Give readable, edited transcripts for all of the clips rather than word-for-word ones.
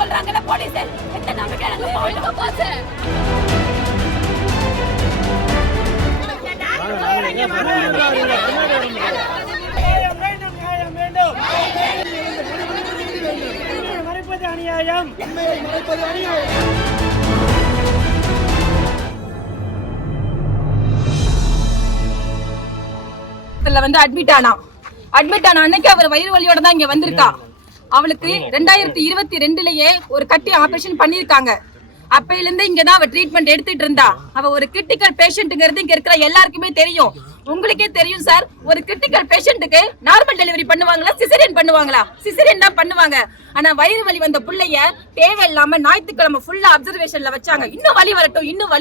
சொல்றாங்கல்ல போலீஸ் எந்த நம்பிக்கையில போயிட்டு போச்சு. மறைப்பது அநியாயம். அட்மிட் ஆனா அன்னைக்கு அவர் வயிறு வலியோட தான் இங்க வந்திருக்கா. அவளுக்கு 2022லயே ஒரு கட்டி ஆபரேஷன் பண்ணிருக்காங்க. அப்பையில இருந்து இங்கதான் அவ ட்ரீட்மெண்ட் எடுத்துட்டு இருந்தா. அவ ஒரு கிரிட்டிக்கல் பேஷண்ட்ங்கிறது இங்க இருக்கிற எல்லாருக்குமே தெரியும். உங்களுக்கே தெரியும் சார், ஒரு கிரிட்டிக்கல் பேஷண்ட்டுக்கு நார்மல் டெலிவரி பண்ணுவாங்களா சிசேரியன் பண்ணுவாங்களா? சிசேரியன் தான் பண்ணுவாங்க. ஆனா வயிறு வலி வந்த புள்ளைய தேவையில்லாம ஞாயிற்றுக்கிழமை ஃபுல்லா அப்சர்வேஷன்ல வச்சாங்க. இன்னும் வலி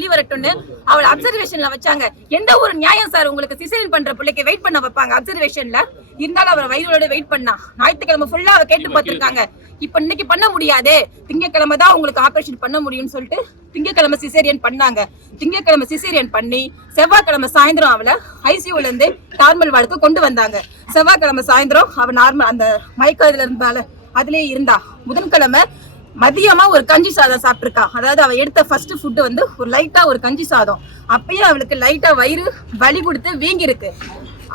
வரட்டும்னு அவளை அப்சர்வேஷன்ல வச்சாங்க. எந்த ஒரு நியாயம் சார்? உங்களுக்கு சிசேரியன் பண்ற பிள்ளைக்கு வெயிட் பண்ண வைப்பாங்க அப்சர்வேஷன்ல? இருந்தாலும் அவர் வயிறோட வெயிட் பண்ணா. ஞாயிற்றுக்கிழமை ஃபுல்லா அவ கேட்டு பார்த்திருக்காங்க. இப்ப இன்னைக்கு பண்ண முடியாது, திங்கக்கிழமை தான் உங்களுக்கு ஆபரேஷன் பண்ண முடியும்னு சொல்லிட்டு திங்கக்கிழமை சிசேரியன் பண்ணாங்க. திங்கக்கிழமை சிசேரியன் பண்ணி செவ்வாய்க்கிழமை சாயந்தரம் அவளை ஐசியூல இருந்து நார்மல் வார்டுக்கு கொண்டு வந்தாங்க. செவ்வாய்க்கிழமை சாயந்தரம் அவ நார்மல் அந்த மயக்கத்துல இருந்தால அதுலயே இருந்தா. புதன்கிழமை மதியமா ஒரு கஞ்சி சாதம் சாப்பிட்டுருக்கா. அதாவது அவ எடுத்த ஃபர்ஸ்ட் ஃபுட் ஒரு லைட்டா ஒரு கஞ்சி சாதம். அப்பயே அவளுக்கு லைட்டா வயிறு வலி கொடுத்து வீங்கி இருக்கு.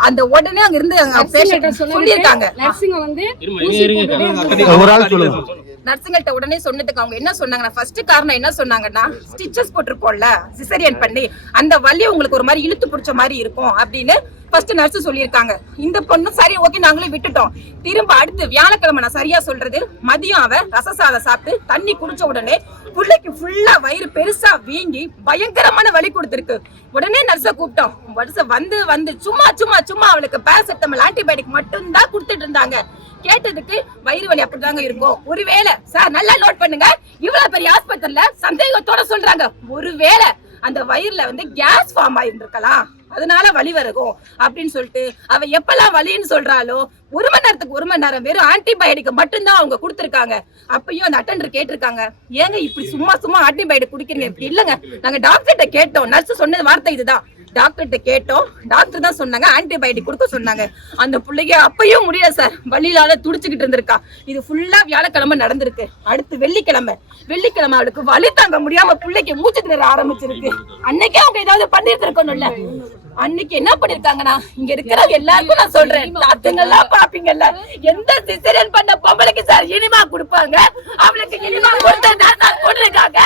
அந்த உடனே அங்க இருந்து சொல்லியிருக்காங்க. நர்ஸுங்கள்ட்ட உடனே சொன்னதுக்கு அவங்க என்ன சொன்னாங்கன்னா, ஃபர்ஸ்ட் காரணம் என்ன சொன்னாங்கன்னா, ஸ்டிச்சஸ் போட்டிருக்கோம்ல சிசேரியன் பண்ணி, அந்த வலி உங்களுக்கு ஒரு மாதிரி இழுத்து பிடிச்ச மாதிரி இருக்கும் அப்படின்னு ஃபர்ஸ்ட் நர்ஸ் சொல்லியிருக்காங்க. இந்த பொண்ணு சரி ஓகே நாங்களே விட்டுட்டோம். திரும்ப அடுத்து வியாழக்கிழமை, நான் சரியா சொல்றது, மதியம் அவ ரசசாதம் சாப்பிட்டு தண்ணி குடிச்ச உடனே புள்ளைக்கு ஃபுல்லா வயிறு பெருசா வீங்கி பயங்கரமான வலி கொடுத்துருக்கு. உடனே நர்ஸை கூப்பிட்டோம். வந்து சும்மா அவளுக்கு பேராசிட்டமால் ஆன்டிபயோட்டிக் மட்டும் தான் கொடுத்துட்டு இருந்தாங்க. கேட்டதுக்கு வயிறு வலி அப்படிதாங்க இருக்கும். ஒருவேளை சார் நல்லா நோட் பண்ணுங்க, இவ்வளவு பெரிய ஆஸ்பத்திரியில சந்தேகத்தோட சொல்றாங்க, ஒருவேளை அந்த வயிறுல கேஸ் ஃபார்ம் ஆயிருந்திருக்கலாம், அதனால வலி வருகும் அப்படின்னு சொல்லிட்டு அவ எப்பெல்லாம் வலின்னு சொல்றாளோ 1 மணி நேரத்துக்கு 1 மணி நேரம் வெறும் ஆன்டிபயோட்டிக் மட்டும்தான் அவங்க கொடுத்துருக்காங்க. அப்பயும் அந்த அட்டெண்டர் கேட்டிருக்காங்க, ஏங்க இப்படி சும்மா ஆன்டிபயோட்டிக் குடிக்கிறீங்க? இப்படி இல்லைங்க, நாங்க டாக்டர்கிட்ட கேட்டோம். நர்ஸ் சொன்னது வார்த்தை இதுதான், டாக்டர்கிட்ட கேட்டோம், டாக்டர் தான் சொன்னாங்க ஆன்டிபயோட்டிக் கொடுக்க சொன்னாங்க. அந்த பிள்ளைக்கு அப்பயும் முடியல சார், வலியிலால துடிச்சுக்கிட்டு இருந்திருக்கா. இது ஃபுல்லா வியாழக்கிழமை நடந்திருக்கு. அடுத்து வெள்ளிக்கிழமை அவளுக்கு வலி தாங்க முடியாம பிள்ளைக்கு மூச்சு திணற ஆரம்பிச்சிருக்கு. அன்னைக்கே அவங்க ஏதாவது பண்ணிட்டு இருக்கணும்ல. அன்னைக்கு என்ன பண்ணிருக்காங்கன்னா, இங்க இருக்கிற எல்லாருக்கும் நான் சொல்றேன், தாத்துங்கெல்லாம் பாப்பீங்கல்ல, எந்த சிசேரியன் பண்ண பொம்பளைக்கு சார் இனிமா கொடுப்பாங்க? அவளுக்கு இனிமா கொடுத்துருக்காங்க.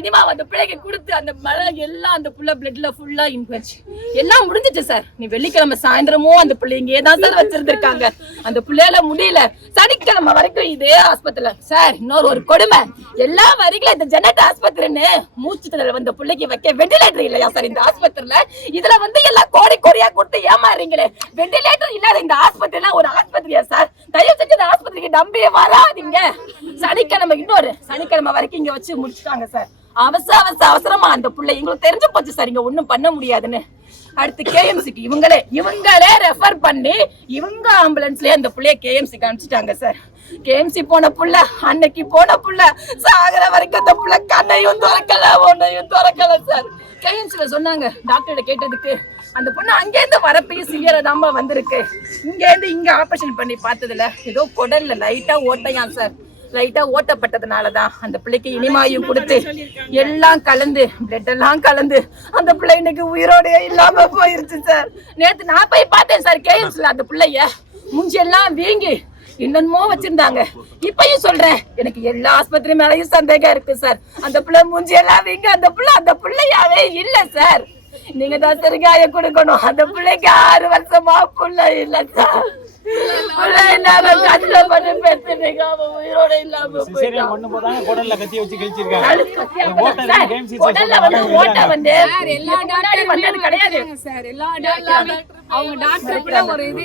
இனிமா அந்த பிள்ளைக்கு கொடுத்து அந்த மழை எல்லாம் அந்த புள்ள பிளட்ல ஃபுல்லா இன்ஃபெக்ஷன் எல்லாம் முடிஞ்சிச்சு சார். நீ வெள்ளிக்கிழமை சாயந்தரமும் அந்த பிள்ளை இங்கே தான் சார் வச்சிருந்திருக்காங்க. அந்த பிள்ளையால முடியல. சனிக்கிழமை வரைக்கும் இதே ஆஸ்பத்திரியில சார். இன்னொரு ஒரு கொடுமை, எல்லா வரைக்கும் இந்த ஜெனட் ஆஸ்பத்திரின்னு மூச்சு திணறல் வந்த பிள்ளைக்கு வைக்க வெண்டிலேட்டர் இல்லையா சார் இந்த ஆஸ்பத்திரியில? இதுல எல்லாம் கோடியா கொடுத்து ஏமாறீங்களே. வெண்டிலேட்டர் இல்லாத இந்த ஆஸ்பத்திரியில ஒரு ஆஸ்பத்திரியா சார்? தயவு செஞ்சு இந்த ஆஸ்பத்திரிக்கு நம்பியே வராதீங்க. சனிக்கிழமை வரைக்கும் இங்க வச்சு முடிச்சுட்டாங்க சார். அவசரமா அந்த பிள்ளை எங்களுக்கு தெரிஞ்சு போச்சு சார், இங்க ஒண்ணும் பண்ண முடியாதுன்னு. அடுத்து கேஎம்சிக்கு இவங்களே ரெஃபர் பண்ணி இவங்க ஆம்புலன்ஸ்லயே அந்த பிள்ளைய கேஎம்சிக்கு அனுப்பிச்சிட்டாங்க சார். கேஎம்சி போன புள்ள, அன்னைக்கு போன புள்ள சாகர வரைக்கும் அந்த புள்ள கண்ணையும் திறக்கல ஒன்னையும் திறக்கல சார். கேஎம்சில சொன்னாங்க, டாக்டர்கிட்ட கேட்டதுக்கு அந்த பொண்ணு அங்கேருந்து வரப்பையும் சிவியரதாம வந்திருக்கு. இங்க ஆபரேஷன் பண்ணி பார்த்ததுல ஏதோ குடல்ல லைட்டா ஓட்டையான் சார். லைட்டா ஓட்டப்பட்டதுனாலதான் அந்த பிள்ளைக்கு இனிமாயும் கொடுத்து எல்லாம் கலந்து பிளட் எல்லாம் கலந்து அந்த பிள்ளை இன்னைக்கு உயிரோடய இல்லாம போயிருச்சு சார். நேத்து நான் போய் பார்த்தேன் சார் கேஎம்சில. அந்த பிள்ளைய மூஞ்சி எல்லாம் வீங்கி என்னமோ வச்சிருந்தாங்க. இப்பயும் சொல்றேன், எனக்கு எல்லா ஆஸ்பத்திரி மேலயும் சந்தேகம் இருக்கு சார். அந்த பிள்ளை மூஞ்சி எல்லாம் வீங்கி அந்த பிள்ளையாவே இல்ல சார். நீங்க தான் சரிகாய கொடுக்கணும். அந்த பிள்ளைக்கு 6 வருஷமா பிள்ளை இல்ல சார். அவங்க டாக்டர் ஒரு இது